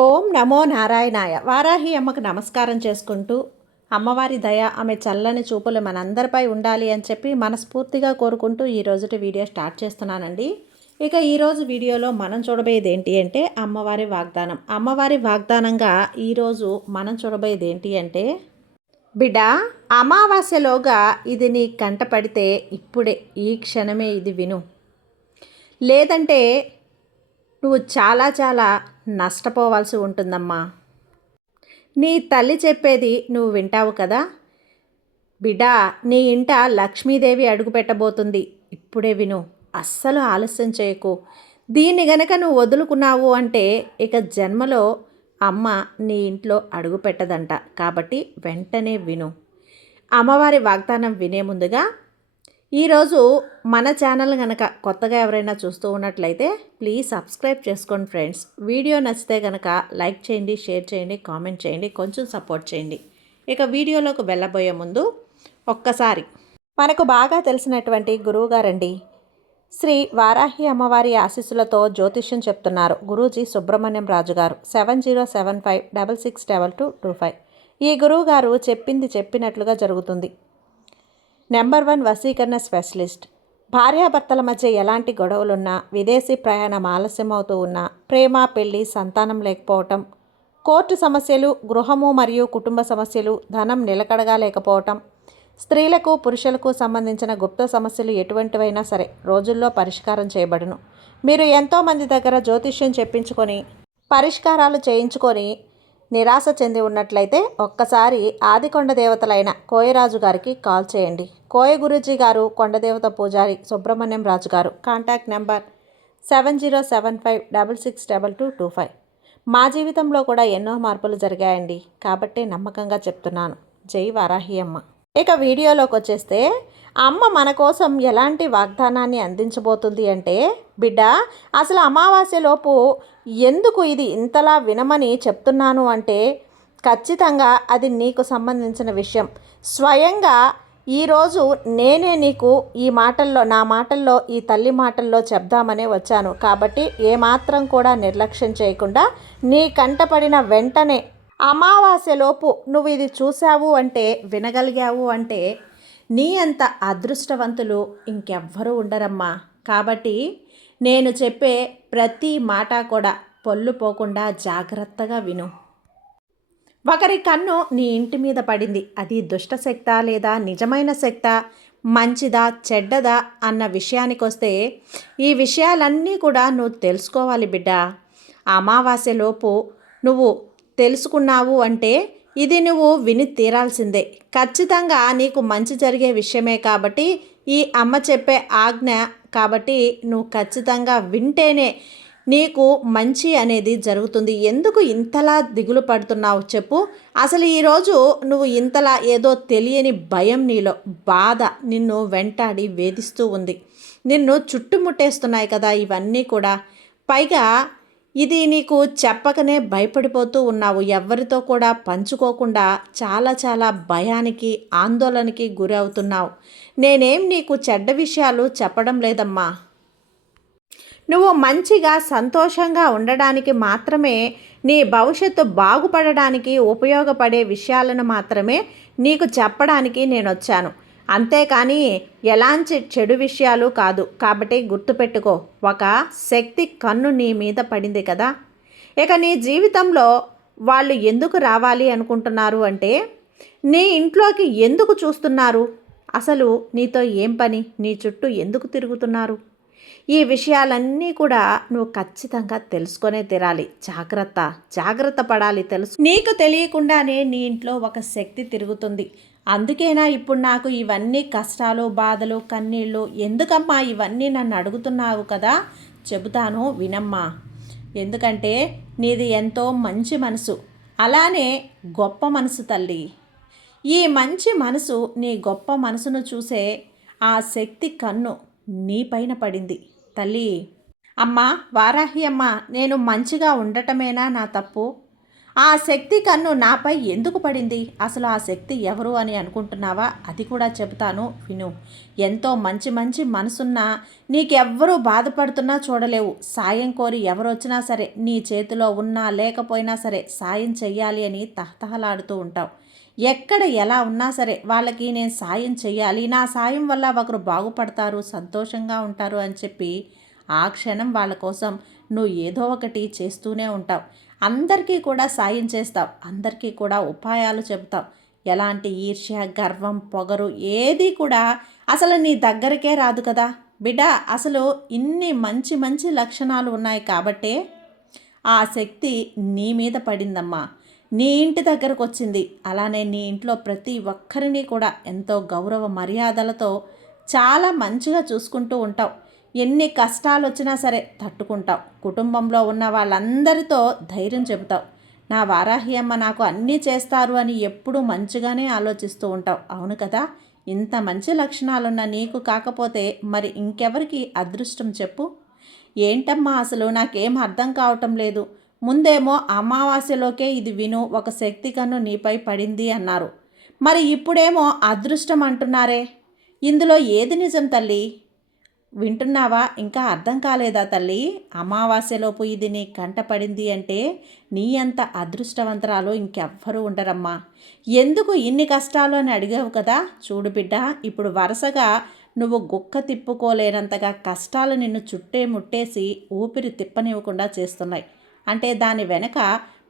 ఓం నమో నారాయణాయ. వారాహి అమ్మకు నమస్కారం చేసుకుంటూ, అమ్మవారి దయ ఆమె చల్లని చూపులు మనందరిపై ఉండాలి అని చెప్పి మనస్ఫూర్తిగా కోరుకుంటూ ఈ రోజుటి వీడియో స్టార్ట్ చేస్తున్నానండి. ఇక ఈరోజు వీడియోలో మనం చూడబోయేది ఏంటి అంటే అమ్మవారి వాగ్దానం. అమ్మవారి వాగ్దానంగా ఈరోజు మనం చూడబోయేది ఏంటి అంటే, బిడ్డ, అమావాస్యలోగా ఇది నీ కంట పడితే ఇప్పుడే ఈ క్షణమే ఇది విను. లేదంటే నువ్వు చాలా నష్టపోవాల్సి ఉంటుందమ్మా. నీ తల్లి చెప్పేది నువ్వు వింటావు కదా బిడ్డా. నీ ఇంట లక్ష్మీదేవి అడుగు పెట్టబోతుంది. ఇప్పుడే విను, అస్సలు ఆలస్యం చేయకు. దీన్ని గనక నువ్వు వదులుకున్నావు అంటే ఇక జన్మలో అమ్మ నీ ఇంట్లో అడుగు పెట్టదంట. కాబట్టి వెంటనే విను. అమ్మవారి వాగ్దానం వినే ముందుగా ఈరోజు మన ఛానల్ కనుక కొత్తగా ఎవరైనా చూస్తూ ఉన్నట్లయితే ప్లీజ్ సబ్స్క్రైబ్ చేసుకోండి ఫ్రెండ్స్. వీడియో నచ్చితే కనుక లైక్ చేయండి, షేర్ చేయండి, కామెంట్ చేయండి, కొంచెం సపోర్ట్ చేయండి. ఇక వీడియోలోకి వెళ్ళబోయే ముందు ఒక్కసారి మనకు బాగా తెలిసినటువంటి గురువుగారండి శ్రీ వారాహి అమ్మవారి ఆశీస్సులతో జ్యోతిష్యం చెప్తున్నారు గురూజీ సుబ్రహ్మణ్యం రాజు గారు. 7075662225. ఈ గురువుగారు చెప్పింది చెప్పినట్లుగా జరుగుతుంది. నెంబర్ 1 వశీకరణ స్పెషలిస్ట్. భార్యాభర్తల మధ్య ఎలాంటి గొడవలున్నా, విదేశీ ప్రయాణం ఆలస్యం అవుతూ ఉన్నా, ప్రేమ, పెళ్లి, సంతానం లేకపోవటం, కోర్టు సమస్యలు, గృహము మరియు కుటుంబ సమస్యలు, ధనం నిలకడగా లేకపోవటం, స్త్రీలకు పురుషులకు సంబంధించిన గుప్త సమస్యలు ఎటువంటివైనా సరే రోజుల్లో పరిష్కారం చేయబడును. మీరు ఎంతోమంది దగ్గర జ్యోతిష్యం చెప్పించుకొని పరిష్కారాలు చేయించుకొని నిరాశ చెంది ఉన్నట్లయితే ఒక్కసారి ఆది కొండ దేవతలైన కోయరాజు గారికి కాల్ చేయండి. కోయ గురూజీ గారు, కొండదేవత పూజారి సుబ్రహ్మణ్యం రాజు గారు. Contact number 7075662225. మా జీవితంలో కూడా ఎన్నో మార్పులు జరిగాయండి, కాబట్టి నమ్మకంగా చెప్తున్నాను. జై వారాహి అమ్మ. ఇక వీడియోలోకి వచ్చేస్తే అమ్మ మన కోసం ఎలాంటి వాగ్దానాన్ని అందించబోతుంది అంటే, బిడ్డ, అసలు అమావాస్యలోపు ఎందుకు ఇది ఇంతలా వినమని చెప్తున్నాను అంటే ఖచ్చితంగా అది నీకు సంబంధించిన విషయం. స్వయంగా ఈరోజు నేనే నీకు నా మాటల్లో ఈ తల్లి మాటల్లో చెప్దామనే వచ్చాను. కాబట్టి ఏమాత్రం కూడా నిర్లక్ష్యం చేయకుండా నీ కంటపడిన వెంటనే అమావాస్యలోపు నువ్వు ఇది చూసావు అంటే, వినగలిగావు అంటే నీ అంత అదృష్టవంతులు ఇంకెవ్వరూ ఉండరమ్మా. కాబట్టి నేను చెప్పే ప్రతి మాట కూడా పొల్లు పోకుండా జాగ్రత్తగా విను. ఒకరి కన్ను నీ ఇంటి మీద పడింది. అది దుష్టశక్తా లేదా నిజమైన శక్తా, మంచిదా చెడ్డదా అన్న విషయానికి వస్తే ఈ విషయాలన్నీ కూడా నువ్వు తెలుసుకోవాలి బిడ్డ. అమావాస్యలోపు నువ్వు తెలుసుకున్నావు అంటే ఇది నువ్వు విని తీరాల్సిందే. ఖచ్చితంగా నీకు మంచి జరిగే విషయమే కాబట్టి ఈ అమ్మ చెప్పే ఆజ్ఞ కాబట్టి నువ్వు ఖచ్చితంగా వింటేనే నీకు మంచి అనేది జరుగుతుంది. ఎందుకు ఇంతలా దిగులు పడుతున్నావు చెప్పు? అసలు ఈరోజు నువ్వు ఇంతలా ఏదో తెలియని భయం, నీలో బాధ నిన్ను వెంటాడి వేధిస్తూ ఉంది. నిన్ను చుట్టుముట్టేస్తున్నాయి కదా ఇవన్నీ కూడా. పైగా ఇది నీకు చెప్పకనే భయపడిపోతూ ఉన్నావు. ఎవరితో కూడా పంచుకోకుండా చాలా భయానికి, ఆందోళనకి గురవుతున్నావు. నేనేం నీకు చెడ్డ విషయాలు చెప్పడం లేదమ్మా. నువ్వు మంచిగా సంతోషంగా ఉండడానికి మాత్రమే, నీ భవిష్యత్తు బాగుపడడానికి ఉపయోగపడే విషయాలను మాత్రమే నీకు చెప్పడానికి నేను వచ్చాను. అంతేకాని ఎలాంటి చెడు విషయాలు కాదు. కాబట్టి గుర్తుపెట్టుకో, ఒక శక్తి కన్ను నీ మీద పడింది కదా. ఇక నీ జీవితంలో వాళ్ళు ఎందుకు రావాలి అనుకుంటున్నారు అంటే, నీ ఇంట్లోకి ఎందుకు చూస్తున్నారు, అసలు నీతో ఏం పని, నీ చుట్టూ ఎందుకు తిరుగుతున్నారు, ఈ విషయాలన్నీ కూడా నువ్వు ఖచ్చితంగా తెలుసుకొనే తీరాలి. జాగ్రత్త పడాలి. నీకు తెలియకుండానే నీ ఇంట్లో ఒక శక్తి తిరుగుతుంది. అందుకేనా ఇప్పుడు నాకు ఇవన్నీ కష్టాలు, బాధలు, కన్నీళ్ళు ఎందుకమ్మా ఇవన్నీ నన్ను అడుగుతున్నావు కదా? చెబుతాను వినమ్మా. ఎందుకంటే నీది ఎంతో మంచి మనసు, అలానే గొప్ప మనసు తల్లి. ఈ మంచి మనసు, నీ గొప్ప మనసును చూసే ఆ శక్తి కన్ను నీ పైన పడింది తల్లి. అమ్మా వారాహి అమ్మ, నేను మంచిగా ఉండటమేనా నా తప్పు? ఆ శక్తి కన్ను నాపై ఎందుకు పడింది? అసలు ఆ శక్తి ఎవరు అని అనుకుంటున్నావా? అది కూడా చెబుతాను విను. ఎంతో మంచి మంచి మనసున్నా నీకెవ్వరూ బాధపడుతున్నా చూడలేవు. సాయం కోరి ఎవరొచ్చినా సరే, నీ చేతిలో ఉన్నా లేకపోయినా సరే సాయం చెయ్యాలి అని తహతహలాడుతూ ఉంటావు. ఎక్కడ ఎలా ఉన్నా సరే వాళ్ళకి నేను సాయం చెయ్యాలి, నా సాయం వల్ల ఒకరు బాగుపడతారు, సంతోషంగా ఉంటారు అని చెప్పి ఆ క్షణం వాళ్ళ కోసం నువ్వు ఏదో ఒకటి చేస్తూనే ఉంటావు. అందరికీ కూడా సాయం చేస్తావు, అందరికీ కూడా ఉపాయాలు చెబుతావు. ఎలాంటి ఈర్ష్య, గర్వం, పొగరు ఏది కూడా అసలు నీ దగ్గరకే రాదు కదా బిడ్డ. అసలు ఇన్ని మంచి మంచి లక్షణాలు ఉన్నాయి కాబట్టే ఆ శక్తి నీ మీద పడిందమ్మా, నీ ఇంటి దగ్గరకు వచ్చింది. అలానే నీ ఇంట్లో ప్రతి ఒక్కరిని కూడా ఎంతో గౌరవ మర్యాదలతో చాలా మంచిగా చూసుకుంటూ ఉంటావు. ఎన్ని కష్టాలు వచ్చినా సరే తట్టుకుంటావు. కుటుంబంలో ఉన్న వాళ్ళందరితో ధైర్యం చెబుతావు. నా వారాహి అమ్మ నాకు అన్నీ చేస్తారు అని ఎప్పుడూ మంచిగానే ఆలోచిస్తూ ఉంటావు. అవును కదా? ఇంత మంచి లక్షణాలున్న నీకు కాకపోతే మరి ఇంకెవరికి అదృష్టం చెప్పు? ఏంటమ్మా అసలు నాకేం అర్థం కావటం లేదు. ముందేమో అమావాస్యలోకే ఇది విను, ఒక శక్తి కన్ను నీపై పడింది అన్నారు. మరి ఇప్పుడేమో అదృష్టం అంటున్నారే, ఇందులో ఏది నిజం తల్లి? వింటున్నావా? ఇంకా అర్థం కాలేదా తల్లి? అమావాస్యలోపు ఇది నీ కంట పడింది అంటే నీ అంత అదృష్టవంతరాలు ఇంకెవ్వరూ ఉండరమ్మా. ఎందుకు ఇన్ని కష్టాలు అని అడిగావు కదా. చూడు బిడ్డ, ఇప్పుడు వరుసగా నువ్వు గుక్క తిప్పుకోలేనంతగా కష్టాలు నిన్ను చుట్టే ముట్టేసి ఊపిరి తిప్పనివ్వకుండా చేస్తున్నాయి. అంటే దాని వెనక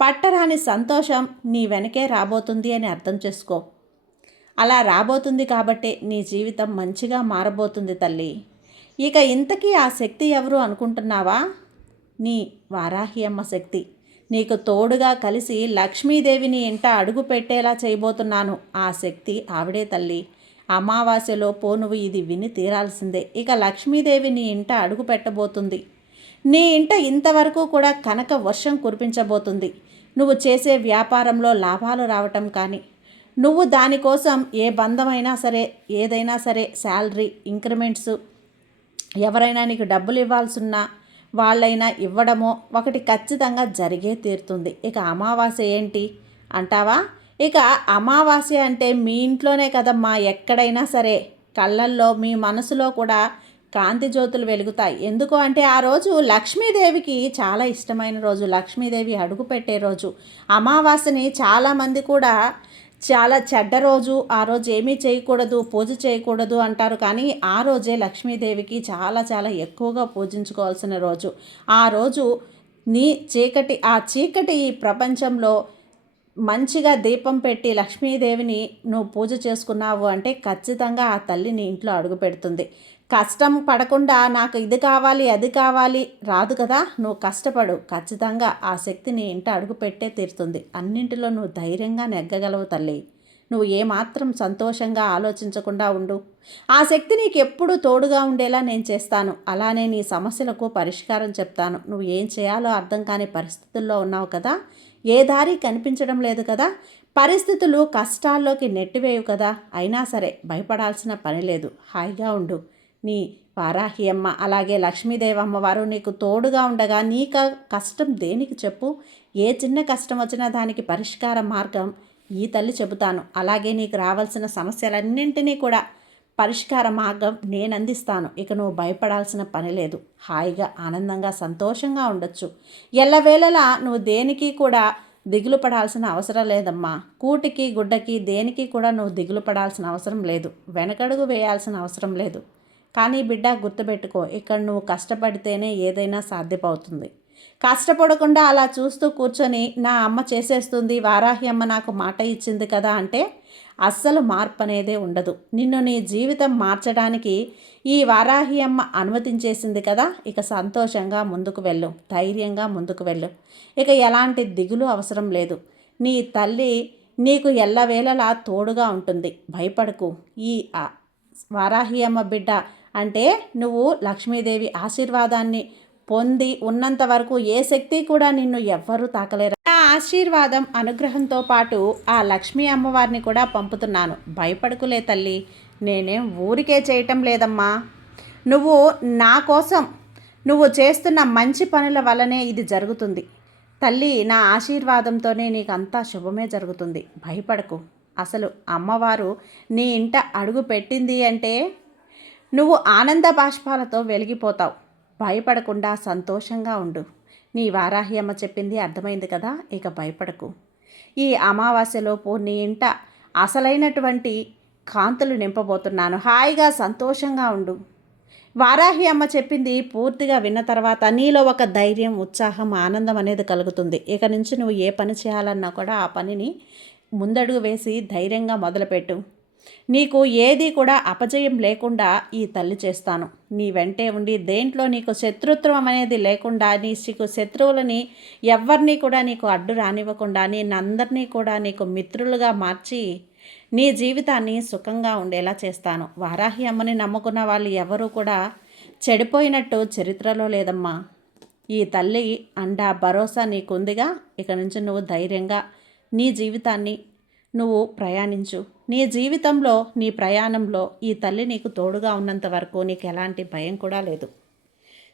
పట్టరాని సంతోషం నీ వెనకే రాబోతుంది అని అర్థం చేసుకో. అలా రాబోతుంది కాబట్టే నీ జీవితం మంచిగా మారబోతుంది తల్లి. ఇక ఇంతకీ ఆ శక్తి ఎవరు అనుకుంటున్నావా? నీ వారాహి అమ్మ శక్తి. నీకు తోడుగా కలిసి లక్ష్మీదేవిని ఇంట అడుగు పెట్టేలా చేయబోతున్నాను. ఆ శక్తి ఆవిడే తల్లి. అమావాస్యలోపు నువ్వు ఇది విని తీరాల్సిందే. ఇక లక్ష్మీదేవి నీ ఇంట అడుగు పెట్టబోతుంది. నీ ఇంట ఇంతవరకు కూడా కనక వర్షం కురిపించబోతుంది. నువ్వు చేసే వ్యాపారంలో లాభాలు రావటం కానీ, నువ్వు దానికోసం ఏ బంధమైనా సరే, ఏదైనా సరే, శాలరీ ఇంక్రిమెంట్స్, ఎవరైనా నీకు డబ్బులు ఇవ్వాల్సిన్నా వాళ్ళైనా ఇవ్వడమో ఒకటి ఖచ్చితంగా జరిగే తీరుతుంది. ఇక అమావాస్య ఏంటి అంటావా? ఇక అమావాస్య అంటే మీ ఇంట్లోనే కదమ్మా, ఎక్కడైనా సరే కళ్ళల్లో మీ మనసులో కూడా కాంతి జ్యోతులు వెలుగుతాయి. ఎందుకు అంటే ఆ రోజు లక్ష్మీదేవికి చాలా ఇష్టమైన రోజు, లక్ష్మీదేవి అడుగు పెట్టే రోజు. అమావాస్యని చాలామంది కూడా చాలా చెడ్డ రోజు, ఆ రోజు ఏమీ చేయకూడదు, పూజ చేయకూడదు అంటారు. కానీ ఆ రోజే లక్ష్మీదేవికి చాలా చాలా ఎక్కువగా పూజించుకోవాల్సిన రోజు. ఆ రోజు నీ చీకటి ఈ ప్రపంచంలో మంచిగా దీపం పెట్టి లక్ష్మీదేవిని నువ్వు పూజ చేసుకున్నావు అంటే ఖచ్చితంగా ఆ తల్లి నీ ఇంట్లో అడుగు పెడుతుంది. కష్టం పడకుండా నాకు ఇది కావాలి అది కావాలి రాదు కదా. నువ్వు కష్టపడు, ఖచ్చితంగా ఆ శక్తి నీ ఇంట అడుగు పెట్టే తీరుతుంది. అన్నింటిలో నువ్వు ధైర్యంగా నెగ్గగలవు తల్లి. నువ్వు ఏమాత్రం సంతోషంగా ఆలోచించకుండా ఉండు. ఆ శక్తి నీకు ఎప్పుడూ తోడుగా ఉండేలా నేను చేస్తాను. అలానే నీ సమస్యలకు పరిష్కారం చెప్తాను. నువ్వు ఏం చేయాలో అర్థం కాని పరిస్థితుల్లో ఉన్నావు కదా. ఏ దారి కనిపించడం లేదు కదా. పరిస్థితులు కష్టాల్లోకి నెట్టివేయవు కదా. అయినా సరే భయపడాల్సిన పని లేదు. హాయిగా ఉండు. నీ వారాహి అమ్మ అలాగే లక్ష్మీదేవి అమ్మవారు నీకు తోడుగా ఉండగా నీకు కష్టం దేనికి చెప్పు? ఏ చిన్న కష్టం వచ్చినా దానికి పరిష్కార మార్గం ఈ తల్లి చెబుతాను. అలాగే నీకు రావాల్సిన సమస్యలన్నింటినీ కూడా పరిష్కార మార్గం నేను అందిస్తాను. ఇక నువ్వు భయపడాల్సిన పని లేదు. హాయిగా ఆనందంగా సంతోషంగా ఉండొచ్చు. ఎల్లవేళలా నువ్వు దేనికి కూడా దిగులు పడాల్సిన అవసరం లేదమ్మా. కూటికి గుడ్డకి దేనికి కూడా నువ్వు దిగులు పడాల్సిన అవసరం లేదు. వెనకడుగు వేయాల్సిన అవసరం లేదు. కానీ బిడ్డ గుర్తుపెట్టుకో, ఇక్కడ నువ్వు కష్టపడితేనే ఏదైనా సాధ్యపడుతుంది. కష్టపడకుండా అలా చూస్తూ కూర్చొని నా అమ్మ చేసేస్తుంది, వారాహి అమ్మ నాకు మాట ఇచ్చింది కదా అంటే అస్సలు మార్పు అనేదే ఉండదు. నిన్ను నీ జీవితం మార్చడానికి ఈ వారాహి అమ్మ అనుమతించేసింది కదా. ఇక సంతోషంగా ముందుకు వెళ్ళు, ధైర్యంగా ముందుకు వెళ్ళు. ఇక ఎలాంటి దిగులు అవసరం లేదు. నీ తల్లి నీకు ఎల్లవేళలా తోడుగా ఉంటుంది. భయపడకు. ఈ వారాహి అమ్మ బిడ్డ అంటే నువ్వు లక్ష్మీదేవి ఆశీర్వాదాన్ని పొంది ఉన్నంత వరకు ఏ శక్తి కూడా నిన్ను ఎవ్వరూ తాకలేరు. నా ఆశీర్వాదం అనుగ్రహంతో పాటు ఆ లక్ష్మీ అమ్మవారిని కూడా పంపుతున్నాను. భయపడుకులే తల్లి. నేనేం ఊరికే చేయటం లేదమ్మా. నువ్వు నా కోసం నువ్వు చేస్తున్న మంచి పనుల వల్లనే ఇది జరుగుతుంది. తల్లి నా ఆశీర్వాదంతోనే నీకు అంతా శుభమే జరుగుతుంది, భయపడకు. అసలు అమ్మవారు నీ ఇంట అడుగు పెట్టింది అంటే నువ్వు ఆనంద బాష్పాలతో వెలిగిపోతావు. భయపడకుండా సంతోషంగా ఉండు. నీ వారాహి అమ్మ చెప్పింది అర్థమైంది కదా, ఇక భయపడకు. ఈ అమావాస్యలోపు నీ ఇంట అసలైనటువంటి కాంతులు నింపబోతున్నాను. హాయిగా సంతోషంగా ఉండు. వారాహి అమ్మ చెప్పింది పూర్తిగా విన్న తర్వాత నీలో ఒక ధైర్యం, ఉత్సాహం, ఆనందం అనేది కలుగుతుంది. ఇక నుంచి నువ్వు ఏ పని చేయాలన్నా కూడా ఆ పనిని ముందడుగు వేసి ధైర్యంగా మొదలుపెట్టు. నీకు ఏది కూడా అపజయం లేకుండా ఈ తల్లి చేస్తాను. నీ వెంటే ఉండి దేంట్లో నీకు శత్రుత్వం అనేది లేకుండా, నీకు శత్రువులని ఎవరిని కూడా నీకు అడ్డు రానివ్వకుండా, అందరినీ కూడా నీకు మిత్రులుగా మార్చి నీ జీవితాన్ని సుఖంగా ఉండేలా చేస్తాను. వారాహి అమ్మని నమ్ముకున్న వాళ్ళు ఎవరూ కూడా చెడిపోయినట్టు చరిత్రలో లేదమ్మా. ఈ తల్లి అండా భరోసా నీకుందిగా. ఇక నుంచి నువ్వు ధైర్యంగా నీ జీవితాన్ని నువ్వు ప్రయాణించు. నీ జీవితంలో, నీ ప్రయాణంలో ఈ తల్లి నీకు తోడుగా ఉన్నంత వరకు నీకు ఎలాంటి భయం కూడా లేదు.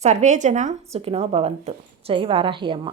సర్వే జన సుఖినో భవంతు. జై వారాహి అమ్మ.